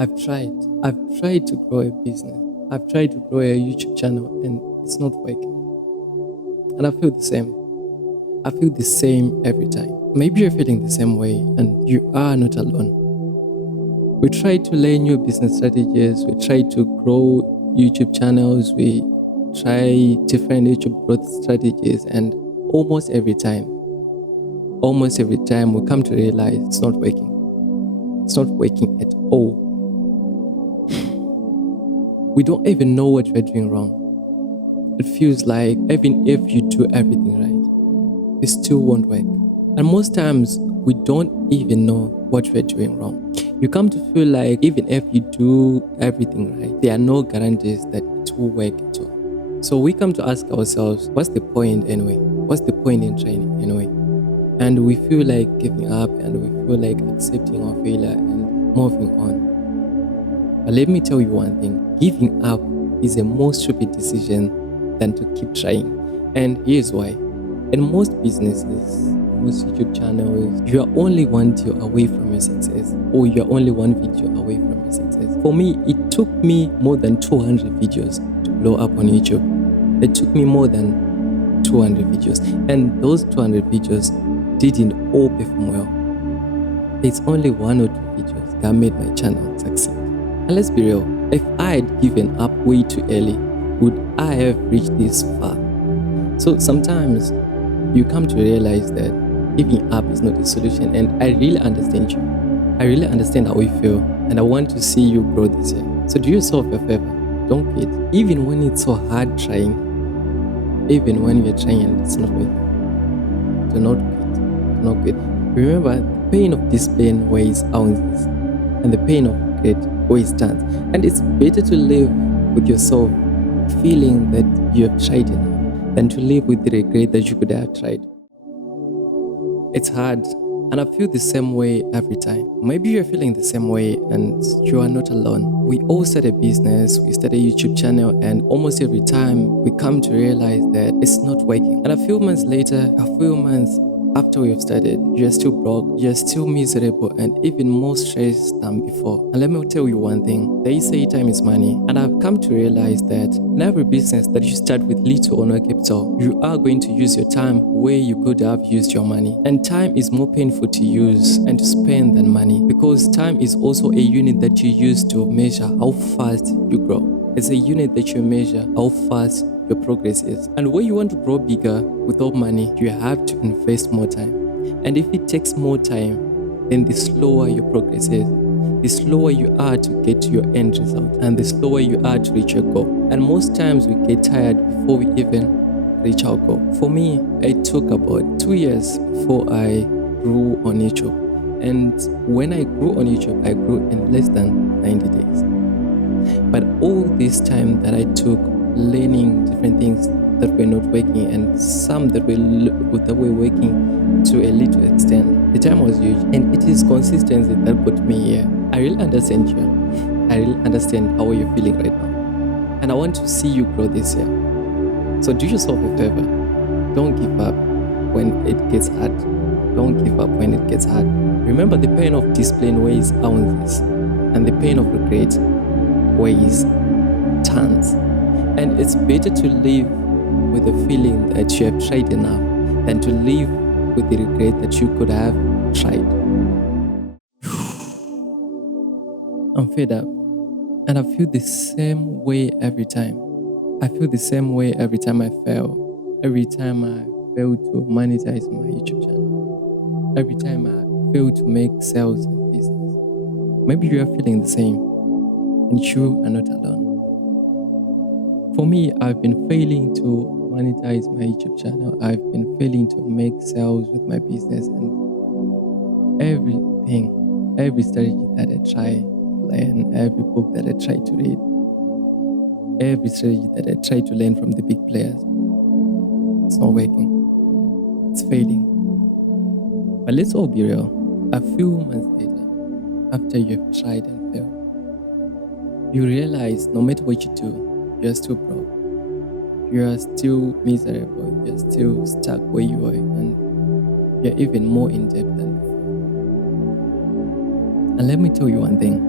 I've tried. I've tried to grow a business. I've tried to grow a YouTube channel and it's not working. And I feel the same. I feel the same every time. Maybe you're feeling the same way and you are not alone. We try to learn new business strategies. We try to grow YouTube channels. We try different YouTube growth strategies, and almost every time we come to realize it's not working. It's not working at all. We don't even know what we're doing wrong. It feels like even if you do everything right, it still won't work. And most times we don't even know what we're doing wrong. You come to feel like even if you do everything right, there are no guarantees that it will work at all. So we come to ask ourselves, what's the point anyway? What's the point in training anyway? And we feel like giving up, and we feel like accepting our failure and moving on. But let me tell you one thing, giving up is a more stupid decision than to keep trying. And here's why. In most businesses, most YouTube channels, you are only one deal away from your success, or you are only one video away from your success. For me, it took me more than 200 videos to blow up on YouTube. It took me more than 200 videos, and those 200 videos didn't all perform well. It's only one or two videos that made my channel succeed. And let's be real, if I had given up way too early, would I have reached this far? So sometimes you come to realize that giving up is not a solution, and I really understand you. I really understand how you feel, and I want to see you grow this year. So do yourself a favor, don't quit. Even when it's so hard trying, even when you're trying and it's not working, do not quit. Do not quit. Remember, the pain of discipline weighs ounces, and the pain of regret weighs tons. And it's better to live with yourself feeling that you have tried enough than to live with the regret that you could have tried. It's hard, and I feel the same way every time. Maybe you're feeling the same way and you are not alone. We all start a business, we start a YouTube channel, and almost every time we come to realize that it's not working. And a few months later, a few months after we have started, you're still broke, you're still miserable, and even more stressed than before. And let me tell you one thing, they say time is money, and I've come to realize that in every business that you start with little or no capital, you are going to use your time where you could have used your money. And time is more painful to use and to spend than money, because time is also a unit that you use to measure how fast you grow. It's a unit that you measure how fast your progress is. And when you want to grow bigger without money, you have to invest more time. And if it takes more time, then the slower your progress is, the slower you are to get to your end result, and the slower you are to reach your goal. And most times we get tired before we even reach our goal. For me, it took about 2 years before I grew on YouTube. And when I grew on YouTube, I grew in less than 90 days. But all this time that I took learning different things that were not working, and some that were working to a little extent, the time was huge, and it is consistency that put me here. I really understand you. I really understand how you're feeling right now, and I want to see you grow this year. So do yourself a favor. Don't give up when it gets hard. Don't give up when it gets hard. Remember, the pain of discipline weighs ounces, and the pain of regret weighs tons. And it's better to live with the feeling that you have tried enough than to live with the regret that you could have tried. I'm fed up, and I feel the same way every time. I feel the same way every time I fail. Every time I fail to monetize my YouTube channel. Every time I fail to make sales in business. Maybe you are feeling the same, and you are not alone. For me, I've been failing to monetize my YouTube channel. I've been failing to make sales with my business, and every strategy that I try to learn, every book that I try to read, every strategy that I try to learn from the big players, it's not working. It's failing. But let's all be real. A few months later, after you've tried and failed, you realize no matter what you do, you're still broke, you are still miserable, you're still stuck where you are, and you're even more in debt than before. And let me tell you one thing,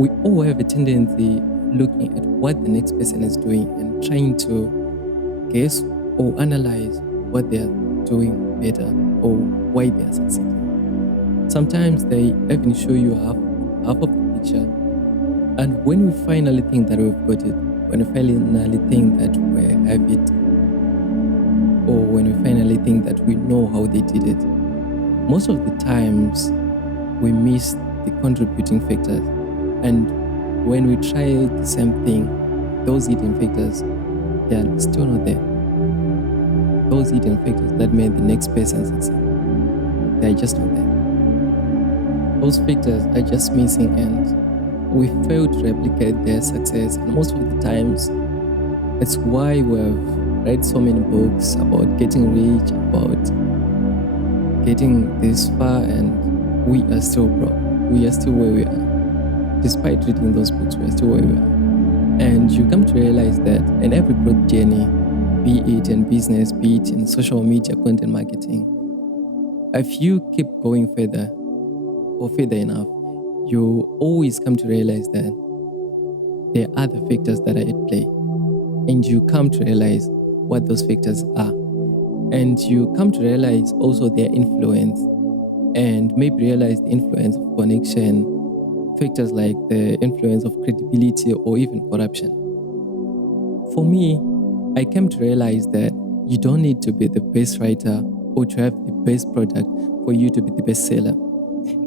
we all have a tendency looking at what the next person is doing and trying to guess or analyze what they are doing better or why they are succeeding. Sometimes they even show you half of the picture. And when we finally think that we've got it, when we finally think that we have it, or when we finally think that we know how they did it, most of the times we miss the contributing factors. And when we try the same thing, those hidden factors, they are still not there. Those hidden factors that made the next person succeed, they are just not there. Those factors are just missing, and we fail to replicate their success. And most of the times, that's why we have read so many books about getting rich, about getting this far, and we are still broke. We are still where we are. Despite reading those books, we are still where we are. And you come to realize that in every growth journey, be it in business, be it in social media, content marketing, if you keep going further or further enough, you always come to realize that there are other factors that are at play. And you come to realize what those factors are. And you come to realize also their influence, and maybe realize the influence of connection, factors like the influence of credibility or even corruption. For me, I came to realize that you don't need to be the best writer or to have the best product for you to be the best seller.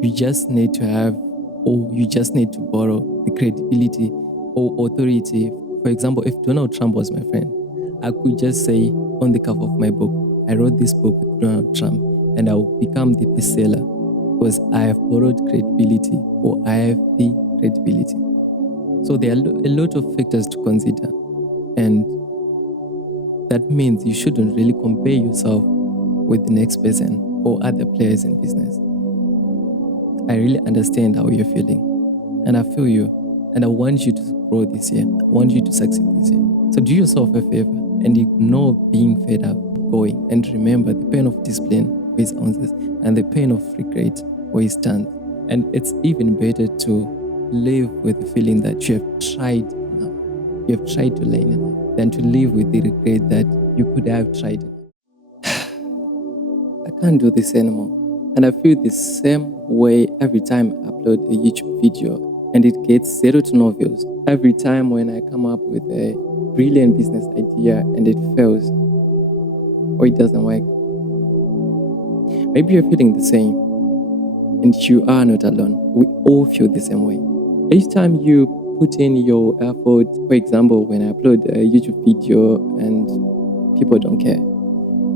You just need to have, or you just need to borrow the credibility or authority. For example, if Donald Trump was my friend, I could just say on the cover of my book, I wrote this book with Donald Trump, and I will become the best seller because I have borrowed credibility, or I have the credibility. So there are a lot of factors to consider, and that means you shouldn't really compare yourself with the next person or other players in business. I really understand how you're feeling, and I feel you, and I want you to grow this year. I want you to succeed this year. So do yourself a favor and ignore being fed up, going, and remember the pain of discipline weighs ounces, and the pain of regret weighs tons. And it's even better to live with the feeling that you have tried enough, you have tried to learn enough, than to live with the regret that you could have tried enough. I can't do this anymore. And I feel the same way every time I upload a YouTube video and it gets 0 to no views. Every time when I come up with a brilliant business idea and it fails or it doesn't work. Maybe you're feeling the same, and you are not alone. We all feel the same way. Each time you put in your effort, for example, when I upload a YouTube video and people don't care.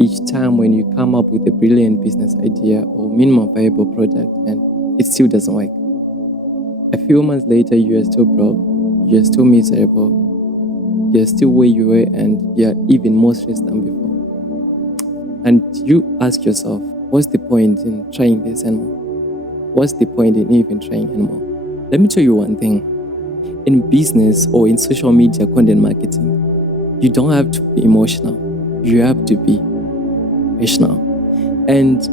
Each time when you come up with a brilliant business idea or minimum viable product and it still doesn't work. A few months later, you are still broke, you're still miserable, you're still where you were, and you're even more stressed than before. And you ask yourself, what's the point in trying this anymore? What's the point in even trying anymore? Let me tell you one thing. In business or in social media content marketing, you don't have to be emotional. You have to be rational. And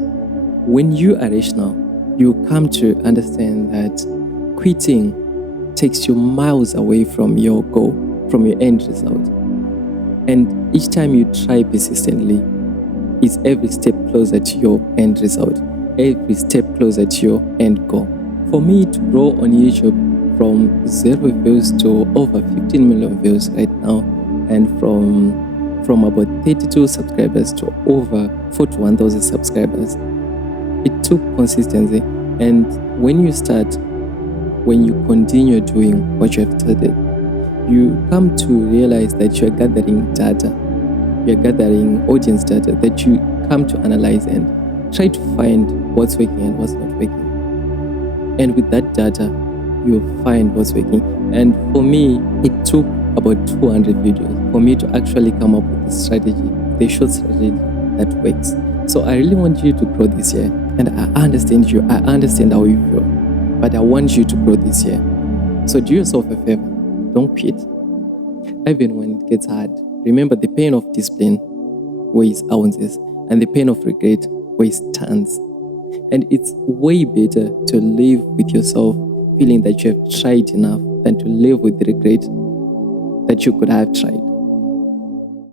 when you are rational, you come to understand that quitting takes you miles away from your goal, from your end result. And each time you try persistently, is every step closer to your end result, every step closer to your end goal. For me to grow on YouTube from 0 views to over 15 million views right now, and from about 32 subscribers to over 41,000 subscribers, it took consistency. And when you start, when you continue doing what you have started, you come to realize that you are gathering data, you are gathering audience data that you come to analyze and try to find what's working and what's not working. And with that data, you'll find what's working. And for me, it took about 200 videos for me to actually come up with a strategy, the short strategy that works. So I really want you to grow this year. And I understand you, I understand how you feel, but I want you to grow this year. So do yourself a favor, don't quit. Even when it gets hard, remember the pain of discipline weighs ounces, and the pain of regret weighs tons. And it's way better to live with yourself feeling that you have tried enough than to live with regret that you could have tried.